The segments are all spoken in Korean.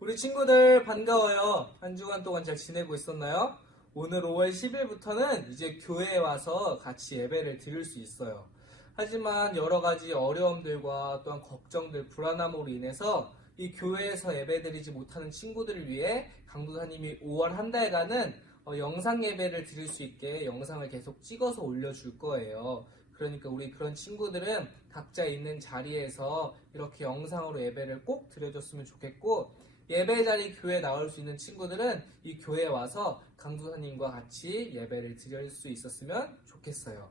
우리 친구들 반가워요. 한 주간 동안 잘 지내고 있었나요? 오늘 5월 10일부터는 이제 교회에 와서 같이 예배를 드릴 수 있어요. 하지만 여러 가지 어려움들과 또한 걱정들, 불안함으로 인해서 이 교회에서 예배드리지 못하는 친구들을 위해 강도사님이 5월 한 달간은 영상 예배를 드릴 수 있게 영상을 계속 찍어서 올려줄 거예요. 그러니까 우리 그런 친구들은 각자 있는 자리에서 이렇게 영상으로 예배를 꼭 드려줬으면 좋겠고, 예배 자리 교회에 나올 수 있는 친구들은 이 교회에 와서 강도사님과 같이 예배를 드릴 수 있었으면 좋겠어요.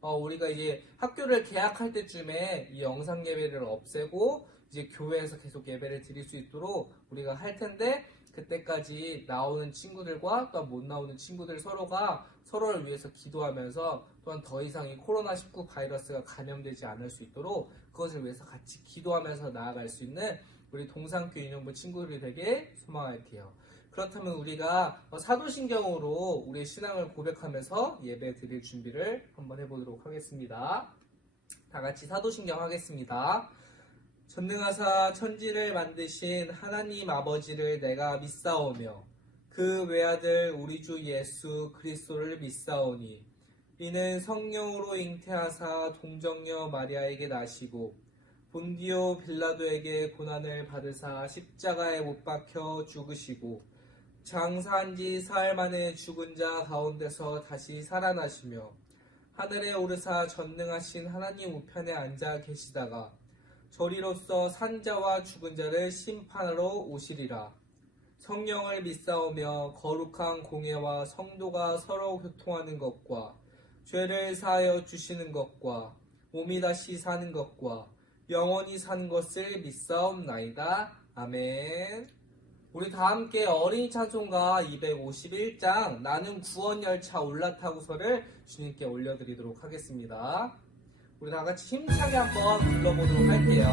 우리가 이제 학교를 개학할 때쯤에 이 영상 예배를 없애고 이제 교회에서 계속 예배를 드릴 수 있도록 우리가 할 텐데, 그때까지 나오는 친구들과 또 못 나오는 친구들 서로가 서로를 위해서 기도하면서 또한 더 이상 이 코로나19 바이러스가 감염되지 않을 수 있도록 그것을 위해서 같이 기도하면서 나아갈 수 있는 우리 동산교 인용부 친구들이 되게 소망할게요. 그렇다면 우리가 사도신경으로 우리의 신앙을 고백하면서 예배 드릴 준비를 한번 해보도록 하겠습니다. 다 같이 사도신경 하겠습니다. 전능하사 천지를 만드신 하나님 아버지를 내가 믿사오며 그 외아들 우리 주 예수 그리스도를 믿사오니 이는 성령으로 잉태하사 동정녀 마리아에게 나시고 본디오 빌라도에게 고난을 받으사 십자가에 못 박혀 죽으시고 장사한 지 사흘 만에 죽은 자 가운데서 다시 살아나시며 하늘에 오르사 전능하신 하나님 우편에 앉아 계시다가 저리로서 산자와 죽은 자를 심판하러 오시리라. 성령을 믿사오며 거룩한 공예와 성도가 서로 교통하는 것과 죄를 사하여 주시는 것과 몸이 다시 사는 것과 영원히 사는 것을 믿사옵나이다. 아멘. 우리 다 함께 어린이 찬송가 251장 나는 구원열차 올라타고서를 주님께 올려드리도록 하겠습니다. 우리 다 같이 힘차게 한번 불러보도록 할게요.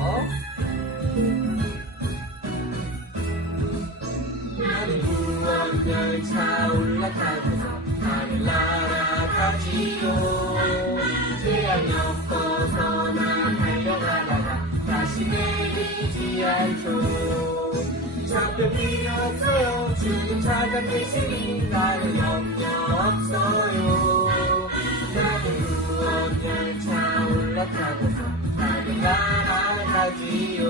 나는 구원열차 올라타고서 하늘나라 가지요. 태양 엮어서 나 달려가다가 다시 내리지 않죠. 잡힐 필요 없어요. 주님 찾아 계시니 나는 염려 없어요. 나는 구원열차 올라타고서 하늘나라 가지요.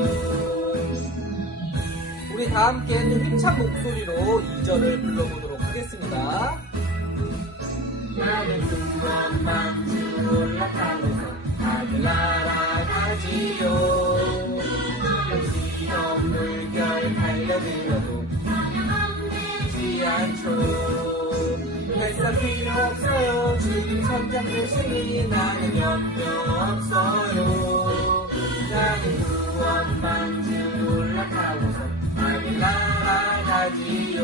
우리 다 함께 또 힘찬 목소리로 2절을 불러보도록 하겠습니다. 나는 구원망치 올라타고서 하늘나라 가지요. 시험 물결 달려들어도 되지 않죠. 뱃살 필요 없어요. 주님 천장 되시니 나는 염려 없어요. 나는 구원망치 올라타고서 하늘나라 가지요.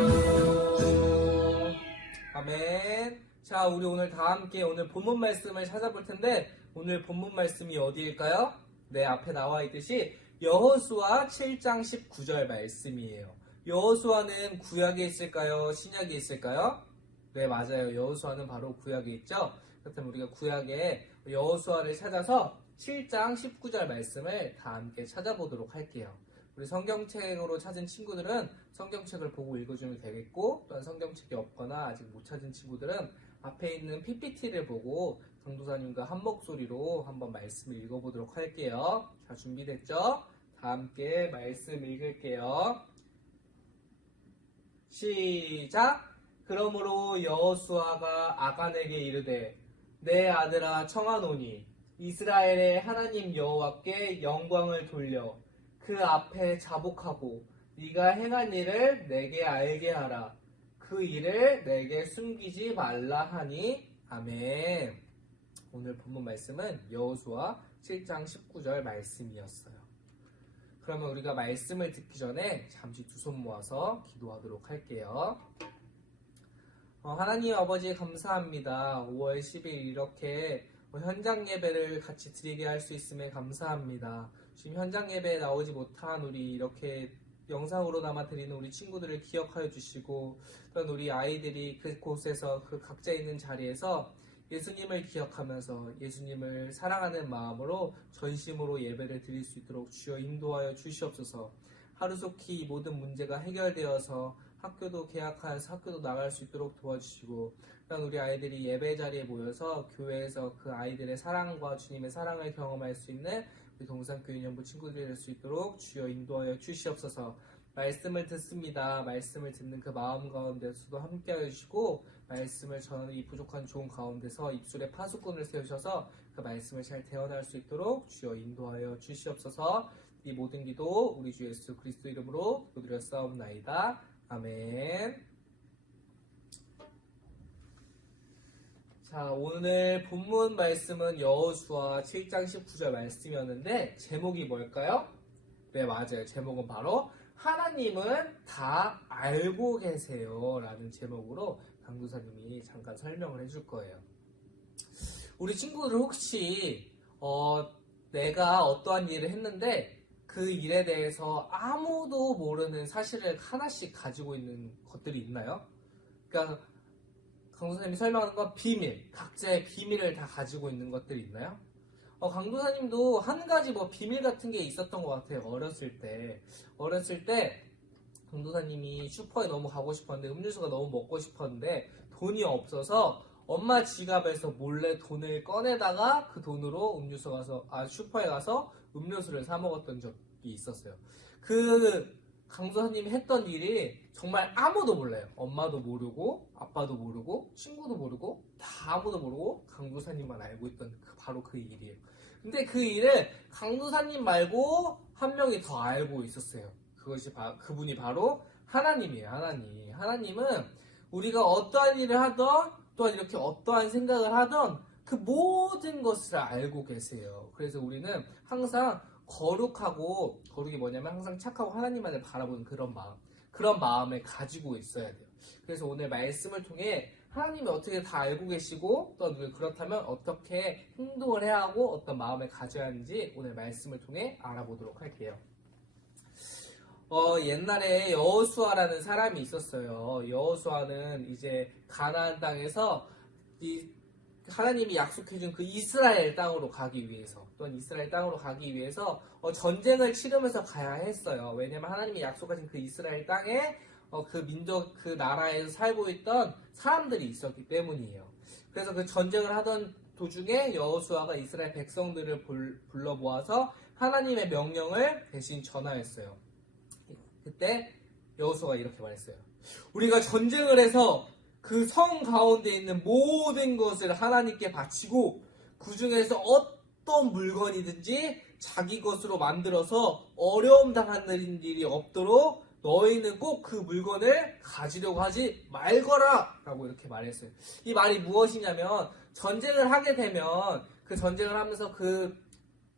아멘. 자, 우리 오늘 다 함께 오늘 본문 말씀을 찾아볼 텐데, 오늘 본문 말씀이 어디일까요? 네, 앞에 나와 있듯이 여호수아 7장 19절 말씀이에요. 여호수아는 구약에 있을까요? 신약에 있을까요? 네, 맞아요. 여호수아는 바로 구약에 있죠. 그렇다면 우리가 구약에 여호수아를 찾아서 7장 19절 말씀을 다 함께 찾아보도록 할게요. 우리 성경책으로 찾은 친구들은 성경책을 보고 읽어주면 되겠고, 또한 성경책이 없거나 아직 못 찾은 친구들은 앞에 있는 PPT를 보고 강도사님과 한 목소리로 한번 말씀을 읽어보도록 할게요. 자, 준비됐죠? 다 함께 말씀 읽을게요. 시작! 그러므로 여호수아가 아간에게 이르되 내 아들아 청하노니 이스라엘의 하나님 여호와께 영광을 돌려 그 앞에 자복하고 네가 행한 일을 내게 알게 하라. 그 일을 내게 숨기지 말라 하니. 아멘. 오늘 본문 말씀은 여호수아 7장 19절 말씀이었어요. 그러면 우리가 말씀을 듣기 전에 잠시 두 손 모아서 기도하도록 할게요. 하나님 아버지 감사합니다. 5월 10일 이렇게 현장 예배를 같이 드리게 할 수 있음에 감사합니다. 지금 현장 예배에 나오지 못한 우리 이렇게 영상으로나마 드리는 우리 친구들을 기억하여 주시고, 또한 우리 아이들이 그곳에서 그 각자 있는 자리에서 예수님을 기억하면서 예수님을 사랑하는 마음으로 전심으로 예배를 드릴 수 있도록 주여 인도하여 주시옵소서. 하루속히 이 모든 문제가 해결되어서 학교도 개학하여서 학교도 나갈 수 있도록 도와주시고, 또한 우리 아이들이 예배 자리에 모여서 교회에서 그 아이들의 사랑과 주님의 사랑을 경험할 수 있는 우리 동산교회 유년부 친구들이 될 수 있도록 주여 인도하여 주시옵소서. 말씀을 듣습니다. 말씀을 듣는 그 마음 가운데서도 함께하여 주시고, 말씀을 전하는 이 부족한 종 가운데서 입술에 파수꾼을 세우셔서 그 말씀을 잘 대언할 수 있도록 주여 인도하여 주시옵소서. 이 모든 기도 우리 주 예수 그리스도 이름으로 기도드렸사옵나이다. 아멘. 자, 오늘 본문 말씀은 여호수아 7장 19절 말씀이었는데 제목이 뭘까요? 네, 맞아요. 제목은 바로 하나님은 다 알고 계세요 라는 제목으로 강도사님이 잠깐 설명을 해줄 거예요. 우리 친구들 혹시 내가 어떠한 일을 했는데 그 일에 대해서 아무도 모르는 사실을 하나씩 가지고 있는 것들이 있나요? 그러니까 강도사님이 설명하는 건 비밀, 각자의 비밀을 다 가지고 있는 것들이 있나요? 강도사님도 한 가지 비밀 같은 게 있었던 것 같아요. 어렸을 때 강도사님이 슈퍼에 너무 가고 싶었는데 음료수가 너무 먹고 싶었는데 돈이 없어서 엄마 지갑에서 몰래 돈을 꺼내다가 그 돈으로 슈퍼에 가서 음료수를 사 먹었던 적이 있었어요. 그 강도사님이 했던 일이 정말 아무도 몰라요. 엄마도 모르고 아빠도 모르고 친구도 모르고 다 아무도 모르고 강도사님만 알고 있던 바로 그 일이에요. 근데 그 일을 강도사님 말고 한 명이 더 알고 있었어요. 그분이 바로 하나님이에요. 하나님은 우리가 어떠한 일을 하던 또한 이렇게 어떠한 생각을 하던 그 모든 것을 알고 계세요. 그래서 우리는 항상 거룩이 뭐냐면 항상 착하고 하나님만을 바라보는 그런 마음을 가지고 있어야 돼요. 그래서 오늘 말씀을 통해 하나님이 어떻게 다 알고 계시고 또 그렇다면 어떻게 행동을 해야 하고 어떤 마음을 가져야 하는지 오늘 말씀을 통해 알아보도록 할게요. 옛날에 여호수아라는 사람이 있었어요. 여호수아는 이제 가나안 땅에서 하나님이 약속해준 그 이스라엘 땅으로 가기 위해서 전쟁을 치르면서 가야 했어요. 왜냐면 하나님이 약속하신 그 이스라엘 땅에 그 민족, 그 나라에서 살고 있던 사람들이 있었기 때문이에요. 그래서 그 전쟁을 하던 도중에 여호수아가 이스라엘 백성들을 불러 모아서 하나님의 명령을 대신 전하였어요. 그때 여호수아가 이렇게 말했어요. 우리가 전쟁을 해서 그 성 가운데 있는 모든 것을 하나님께 바치고 그 중에서 어떤 물건이든지 자기 것으로 만들어서 어려움 당하는 일이 없도록 너희는 꼭 그 물건을 가지려고 하지 말거라 라고 이렇게 말했어요. 이 말이 무엇이냐면 전쟁을 하게 되면 그 전쟁을 하면서 그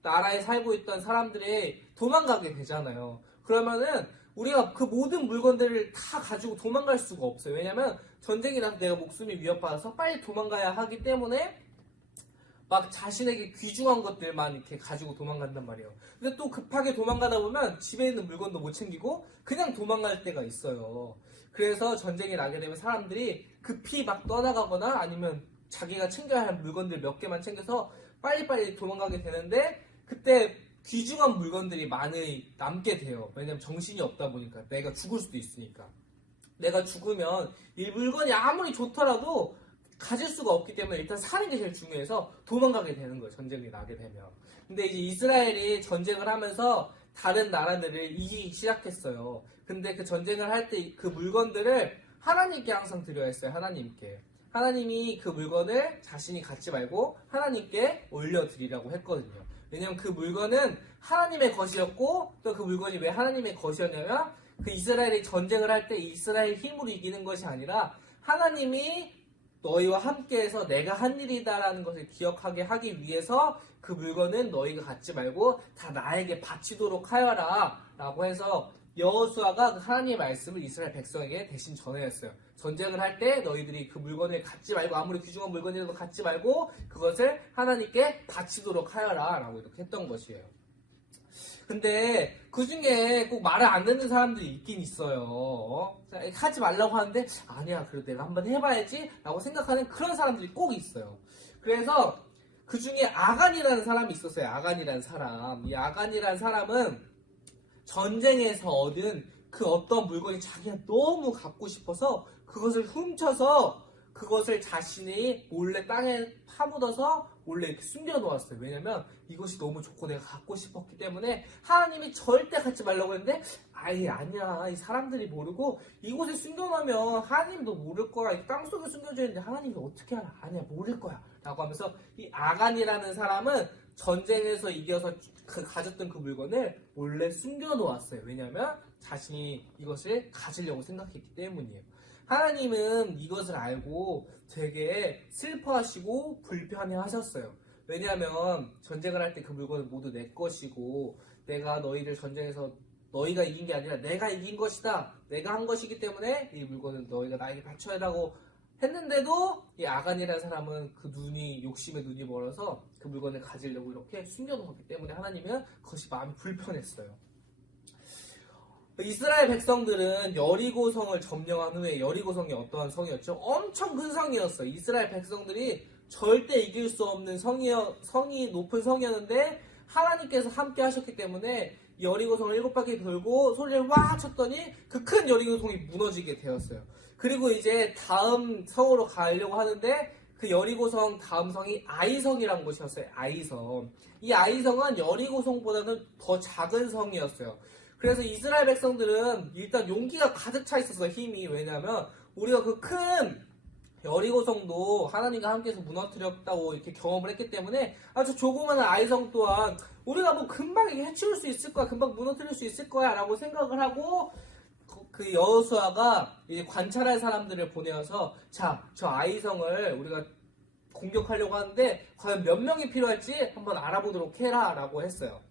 나라에 살고 있던 사람들이 도망가게 되잖아요. 그러면은 우리가 그 모든 물건들을 다 가지고 도망갈 수가 없어요. 왜냐면 전쟁이 나서 내가 목숨이 위협받아서 빨리 도망가야 하기 때문에 막 자신에게 귀중한 것들만 이렇게 가지고 도망간단 말이에요. 근데 또 급하게 도망가다 보면 집에 있는 물건도 못 챙기고 그냥 도망갈 때가 있어요. 그래서 전쟁이 나게 되면 사람들이 급히 막 떠나가거나 아니면 자기가 챙겨야 할 물건들 몇 개만 챙겨서 빨리빨리 도망가게 되는데 그때 귀중한 물건들이 많이 남게 돼요. 왜냐면 정신이 없다 보니까 내가 죽을 수도 있으니까. 내가 죽으면 이 물건이 아무리 좋더라도 가질 수가 없기 때문에 일단 사는 게 제일 중요해서 도망가게 되는 거예요. 전쟁이 나게 되면. 근데 이제 이스라엘이 전쟁을 하면서 다른 나라들을 이기기 시작했어요. 근데 그 전쟁을 할 때 그 물건들을 하나님께 항상 드려야 했어요. 하나님이 그 물건을 자신이 갖지 말고 하나님께 올려드리라고 했거든요. 왜냐면 그 물건은 하나님의 것이었고 또 그 물건이 왜 하나님의 것이었냐면 그 이스라엘이 전쟁을 할 때 이스라엘 힘으로 이기는 것이 아니라 하나님이 너희와 함께해서 내가 한 일이다라는 것을 기억하게 하기 위해서 그 물건은 너희가 갖지 말고 다 나에게 바치도록 하여라 라고 해서 여호수아가 하나님의 말씀을 이스라엘 백성에게 대신 전해였어요. 전쟁을 할 때 너희들이 그 물건을 갖지 말고 아무리 귀중한 물건이라도 갖지 말고 그것을 하나님께 바치도록 하여라 라고 이렇게 했던 것이에요. 근데 그 중에 꼭 말을 안 듣는 사람들이 있긴 있어요. 하지 말라고 하는데 아니야 그래도 내가 한번 해봐야지 라고 생각하는 그런 사람들이 꼭 있어요. 그래서 그 중에 아간이라는 사람이 있었어요. 이 아간이라는 사람은 전쟁에서 얻은 그 어떤 물건이 자기가 너무 갖고 싶어서 그것을 훔쳐서 그것을 자신이 몰래 땅에 파묻어서 몰래 이렇게 숨겨놓았어요. 왜냐면 이것이 너무 좋고 내가 갖고 싶었기 때문에 하나님이 절대 갖지 말라고 했는데 아니야. 이 사람들이 모르고 이곳에 숨겨놓으면 하나님도 모를 거야. 이 땅속에 숨겨져 있는데 하나님이 어떻게 알아? 아니야, 모를 거야. 라고 하면서 이 아간이라는 사람은 전쟁에서 이겨서 가졌던 그 물건을 몰래 숨겨놓았어요. 왜냐면 자신이 이것을 가지려고 생각했기 때문이에요. 하나님은 이것을 알고 되게 슬퍼하시고 불편해하셨어요. 왜냐하면 전쟁을 할 때 그 물건은 모두 내 것이고 내가 너희를 전쟁에서 너희가 이긴 게 아니라 내가 이긴 것이다. 내가 한 것이기 때문에 이 물건은 너희가 나에게 바쳐야 한다고 했는데도 이 아간이라는 사람은 그 욕심에 눈이 멀어서 그 물건을 가지려고 이렇게 숨겨놓았기 때문에 하나님은 그것이 마음이 불편했어요. 이스라엘 백성들은 여리고성을 점령한 후에 여리고성이 어떠한 성이었죠? 엄청 큰 성이었어요. 이스라엘 백성들이 절대 이길 수 없는 성이 높은 성이었는데 하나님께서 함께 하셨기 때문에 여리고성을 7바퀴 돌고 소리를 와 쳤더니 그 큰 여리고성이 무너지게 되었어요. 그리고 이제 다음 성으로 가려고 하는데 그 여리고성 다음 성이 아이성이라는 곳이었어요. 아이성. 이 아이성은 여리고성보다는 더 작은 성이었어요. 그래서 이스라엘 백성들은 일단 용기가 가득 차 있었어요. 힘이. 왜냐하면 우리가 그 큰 여리고성도 하나님과 함께해서 무너뜨렸다고 이렇게 경험을 했기 때문에 아주 조그마한 아이성 또한 우리가 뭐 금방 해치울 수 있을 거야, 금방 무너뜨릴 수 있을 거야 라고 생각을 하고 그 여호수아가 이제 관찰할 사람들을 보내어서 자, 저 아이성을 우리가 공격하려고 하는데 과연 몇 명이 필요할지 한번 알아보도록 해라 라고 했어요.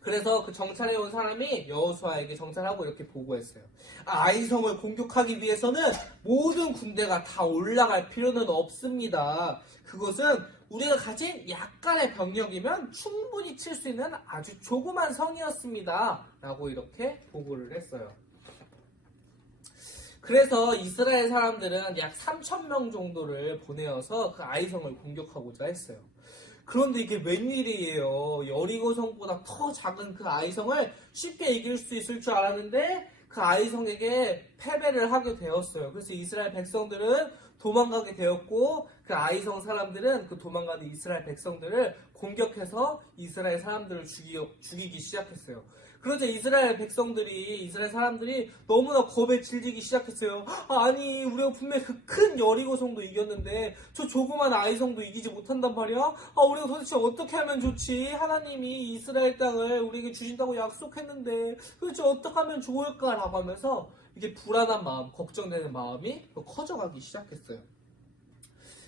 그래서 그 정찰해 온 사람이 여호수아에게 정찰하고 이렇게 보고했어요. 아이성을 공격하기 위해서는 모든 군대가 다 올라갈 필요는 없습니다. 그것은 우리가 가진 약간의 병력이면 충분히 칠 수 있는 아주 조그만 성이었습니다. 라고 이렇게 보고를 했어요. 그래서 이스라엘 사람들은 약 3,000명 정도를 보내어서 그 아이성을 공격하고자 했어요. 그런데 이게 웬일이에요. 여리고성보다 더 작은 그 아이성을 쉽게 이길 수 있을 줄 알았는데 그 아이성에게 패배를 하게 되었어요. 그래서 이스라엘 백성들은 도망가게 되었고 그 아이성 사람들은 그 도망가는 이스라엘 백성들을 공격해서 이스라엘 사람들을 죽이기 시작했어요. 그러자 이스라엘 사람들이 너무나 겁에 질리기 시작했어요. 아니, 우리가 분명히 그 큰 여리고성도 이겼는데 저 조그만 아이성도 이기지 못한단 말이야? 우리가 도대체 어떻게 하면 좋지? 하나님이 이스라엘 땅을 우리에게 주신다고 약속했는데 도대체 어떻게 하면 좋을까라고 하면서 이게 불안한 마음, 걱정되는 마음이 커져가기 시작했어요.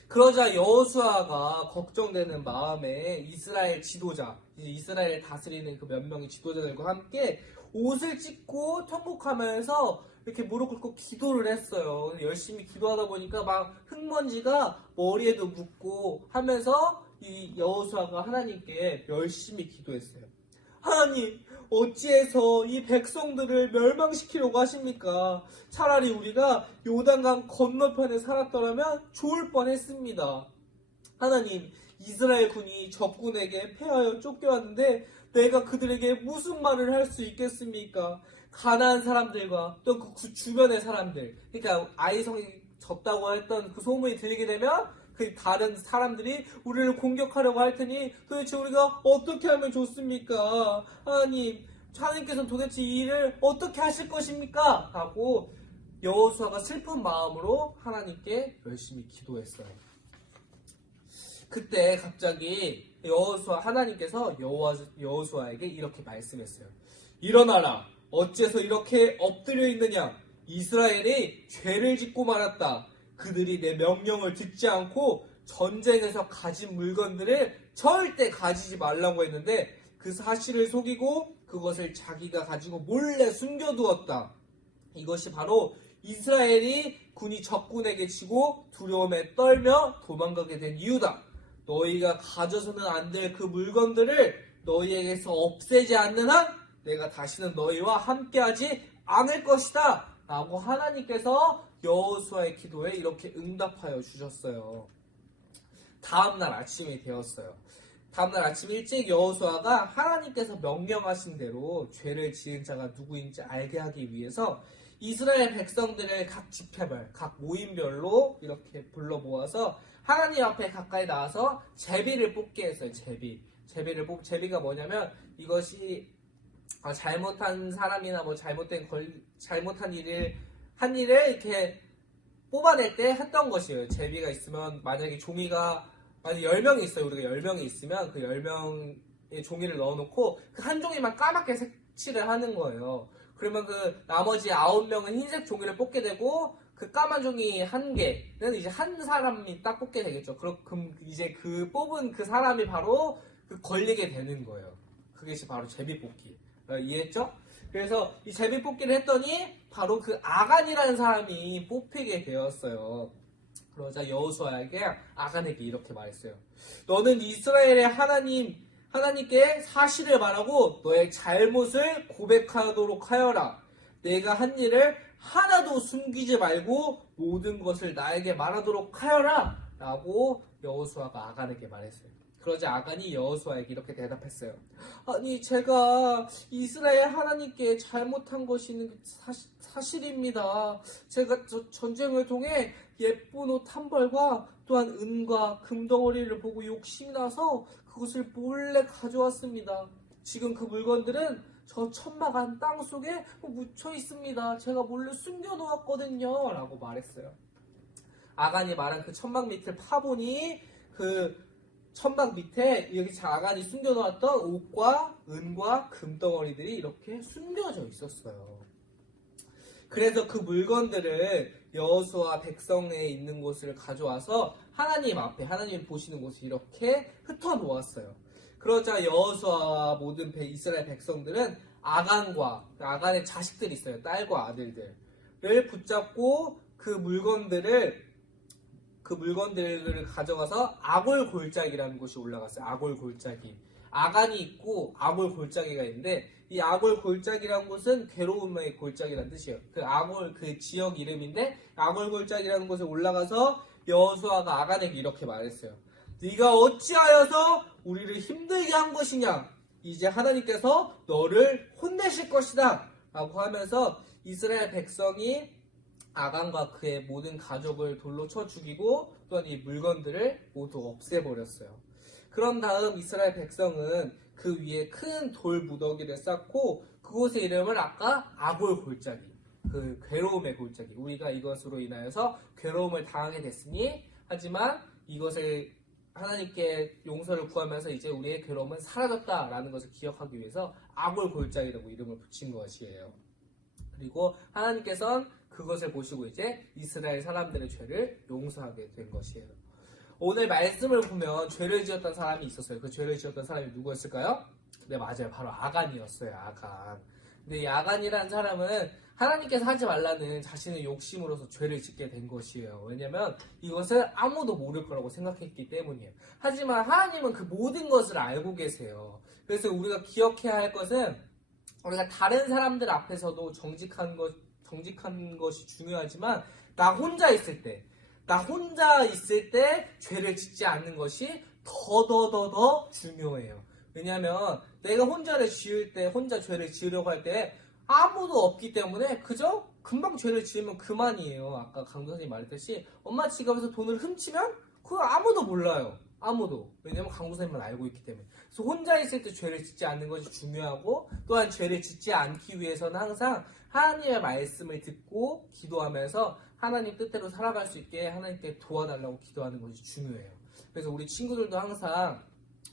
그러자 여호수아가 걱정되는 마음에 이스라엘 지도자, 이스라엘을 다스리는 그 몇 명의 지도자들과 함께 옷을 찢고 통곡하면서 이렇게 무릎 꿇고 기도를 했어요. 열심히 기도하다 보니까 막 흙먼지가 머리에도 묻고 하면서 이 여호수아가 하나님께 열심히 기도했어요. 하나님, 어찌해서 이 백성들을 멸망시키려고 하십니까? 차라리 우리가 요단강 건너편에 살았더라면 좋을 뻔했습니다. 하나님, 이스라엘 군이 적군에게 패하여 쫓겨왔는데 내가 그들에게 무슨 말을 할 수 있겠습니까? 가나안 사람들과 또 그 주변의 사람들, 그러니까 아이성이 졌다고 했던 그 소문이 들리게 되면 그 다른 사람들이 우리를 공격하려고 할 테니 도대체 우리가 어떻게 하면 좋습니까? 하나님께서는 도대체 이 일을 어떻게 하실 것입니까? 하고 여호수아가 슬픈 마음으로 하나님께 열심히 기도했어요. 그때 갑자기 하나님께서 여호수아에게 이렇게 말씀했어요. 일어나라. 어째서 이렇게 엎드려 있느냐? 이스라엘이 죄를 짓고 말았다. 그들이 내 명령을 듣지 않고 전쟁에서 가진 물건들을 절대 가지지 말라고 했는데 그 사실을 속이고 그것을 자기가 가지고 몰래 숨겨두었다. 이것이 바로 이스라엘이 군이 적군에게 지고 두려움에 떨며 도망가게 된 이유다. 너희가 가져서는 안 될 그 물건들을 너희에게서 없애지 않는 한 내가 다시는 너희와 함께하지 않을 것이다. 라고 하나님께서 여호수아의 기도에 이렇게 응답하여 주셨어요. 다음날 아침이 되었어요. 다음날 아침 일찍 여호수아가 하나님께서 명령하신 대로 죄를 지은 자가 누구인지 알게 하기 위해서 이스라엘 백성들을 각 집회별, 각 모임별로 이렇게 불러 모아서 하나님 앞에 가까이 나와서 제비를 뽑게 했어요. 제비가 뭐냐면 이것이 잘못한 사람이나 뭐 잘못한 한 일을 이렇게 뽑아낼 때 했던 것이에요. 제비가 있으면 만약에 종이가 만약 10명이 있어요. 우리가 10명이 있으면 그 10명의 종이를 넣어놓고 그 한 종이만 까맣게 색칠을 하는 거예요. 그러면 그 나머지 9명은 흰색 종이를 뽑게 되고 그 까만 종이 한 개는 이제 한 사람이 딱 뽑게 되겠죠. 그럼 이제 그 뽑은 그 사람이 바로 그 걸리게 되는 거예요. 그것이 바로 제비 뽑기. 이해했죠? 그래서 이 제비 뽑기를 했더니 바로 그 아간이라는 사람이 뽑히게 되었어요. 그러자 여호수아에게 아간에게 이렇게 말했어요. 너는 이스라엘의 하나님께 사실을 말하고 너의 잘못을 고백하도록 하여라. 내가 한 일을 하나도 숨기지 말고 모든 것을 나에게 말하도록 하여라. 라고 여호수아가 아간에게 말했어요. 그러자 아간이 여호수아에게 이렇게 대답했어요. 아니 제가 이스라엘 하나님께 잘못한 것이 사실입니다. 제가 전쟁을 통해 예쁜 옷 한 벌과 또한 은과 금덩어리를 보고 욕심이 나서 그것을 몰래 가져왔습니다. 지금 그 물건들은 저 천막 안 땅 속에 묻혀 있습니다. 제가 몰래 숨겨놓았거든요. 라고 말했어요. 아간이 말한 그 천막 밑을 파보니 그 천막 밑에 여기 아간이 숨겨놓았던 옷과 은과 금덩어리들이 이렇게 숨겨져 있었어요. 그래서 그 물건들을 여호수아 백성에 있는 곳을 가져와서 하나님 앞에 하나님 보시는 곳에 이렇게 흩어놓았어요. 그러자 여호수아와 모든 이스라엘 백성들은 아간의 자식들이 있어요. 딸과 아들들을 붙잡고 그 물건들을 가져가서 아골 골짜기라는 곳이 올라갔어요. 아골 골짜기. 아간이 있고 아골 골짜기가 있는데 이 아골 골짜기라는 곳은 괴로움의 골짜기라는 뜻이에요. 그 지역 이름인데 아골 골짜기라는 곳에 올라가서 여호수아가 아간에게 이렇게 말했어요. 네가 어찌하여서 우리를 힘들게 한 것이냐? 이제 하나님께서 너를 혼내실 것이다. 라고 하면서 이스라엘 백성이 아간과 그의 모든 가족을 돌로 쳐 죽이고 또한 이 물건들을 모두 없애버렸어요. 그런 다음 이스라엘 백성은 그 위에 큰 돌 무더기를 쌓고 그곳의 이름을 아까 아골 골짜기, 그 괴로움의 골짜기, 우리가 이것으로 인하여서 괴로움을 당하게 됐으니 하지만 이것을 하나님께 용서를 구하면서 이제 우리의 괴로움은 사라졌다라는 것을 기억하기 위해서 아골 골짜기라고 이름을 붙인 것이에요. 그리고 하나님께서는 그것을 보시고 이제 이스라엘 사람들의 죄를 용서하게 된 것이에요. 오늘 말씀을 보면 죄를 지었던 사람이 있었어요. 그 죄를 지었던 사람이 누구였을까요? 네, 맞아요. 바로 아간이었어요. 아간. 근데 이 아간이라는 사람은 하나님께서 하지 말라는 자신의 욕심으로서 죄를 짓게 된 것이에요. 왜냐면 이것을 아무도 모를 거라고 생각했기 때문이에요. 하지만 하나님은 그 모든 것을 알고 계세요. 그래서 우리가 기억해야 할 것은 우리가 다른 사람들 앞에서도 정직한 것이 중요하지만 나 혼자 있을 때 죄를 짓지 않는 것이 더 중요해요. 왜냐하면 내가 혼자 죄를 지으려고 할 때 아무도 없기 때문에 그저 금방 죄를 지으면 그만이에요. 아까 강도사님이 말했듯이 엄마 지갑에서 돈을 훔치면 그거 아무도 몰라요. 아무도. 왜냐면 강도사님만 알고 있기 때문에. 그래서 혼자 있을 때 죄를 짓지 않는 것이 중요하고 또한 죄를 짓지 않기 위해서는 항상 하나님의 말씀을 듣고 기도하면서 하나님 뜻대로 살아갈 수 있게 하나님께 도와달라고 기도하는 것이 중요해요. 그래서 우리 친구들도 항상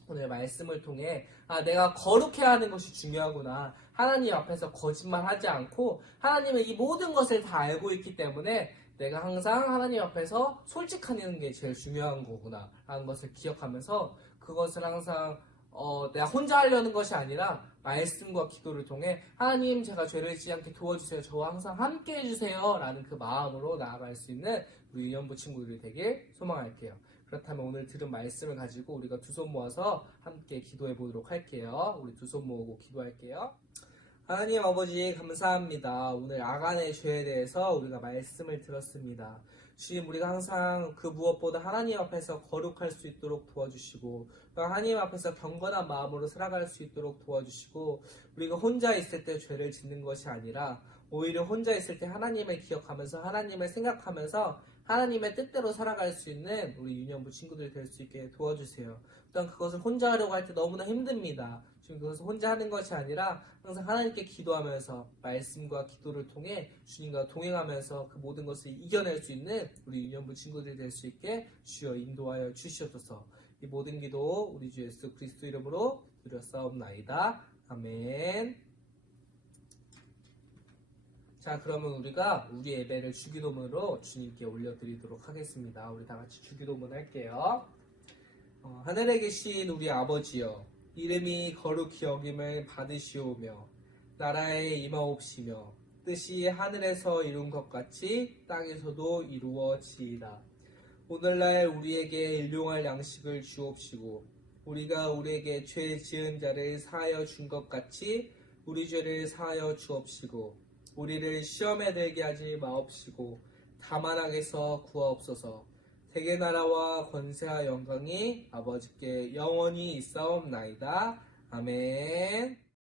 오늘 말씀을 통해 내가 거룩해야 하는 것이 중요하구나. 하나님 앞에서 거짓말하지 않고 하나님은 이 모든 것을 다 알고 있기 때문에 내가 항상 하나님 앞에서 솔직하는 게 제일 중요한 거구나 라는 것을 기억하면서 그것을 항상 내가 혼자 하려는 것이 아니라 말씀과 기도를 통해 하나님 제가 죄를 짓지 않게 도와주세요. 저와 항상 함께 해주세요 라는 그 마음으로 나아갈 수 있는 우리 유년부 친구들이 되길 소망할게요. 그렇다면 오늘 들은 말씀을 가지고 우리가 두 손 모아서 함께 기도해 보도록 할게요. 우리 두 손 모으고 기도할게요. 하나님 아버지 감사합니다. 오늘 아간의 죄에 대해서 우리가 말씀을 들었습니다. 주님, 우리가 항상 그 무엇보다 하나님 앞에서 거룩할 수 있도록 도와주시고 하나님 앞에서 경건한 마음으로 살아갈 수 있도록 도와주시고 우리가 혼자 있을 때 죄를 짓는 것이 아니라 오히려 혼자 있을 때 하나님을 기억하면서 하나님을 생각하면서 하나님의 뜻대로 살아갈 수 있는 우리 유년부 친구들이 될 수 있게 도와주세요. 또한 그것을 혼자 하려고 할 때 너무나 힘듭니다. 지금 그것을 혼자 하는 것이 아니라 항상 하나님께 기도하면서 말씀과 기도를 통해 주님과 동행하면서 그 모든 것을 이겨낼 수 있는 우리 유년부 친구들이 될 수 있게 주여 인도하여 주시옵소서. 이 모든 기도 우리 주 예수 그리스도 이름으로 드렸사옵나이다. 아멘. 자, 그러면 우리가 우리 예배를 주기도문으로 주님께 올려드리도록 하겠습니다. 우리 다 같이 주기도문 할게요. 하늘에 계신 우리 아버지여, 이름이 거룩히 여김을 받으시오며 나라에 임하옵시며 뜻이 하늘에서 이룬 것 같이 땅에서도 이루어지이다. 오늘날 우리에게 일용할 양식을 주옵시고 우리가 우리에게 죄 지은 자를 사하여 준 것 같이 우리 죄를 사하여 주옵시고 우리를 시험에 들게 하지 마옵시고 다만 악에서 구하옵소서. 대개 나라와 권세와 영광이 아버지께 영원히 있사옵나이다. 아멘.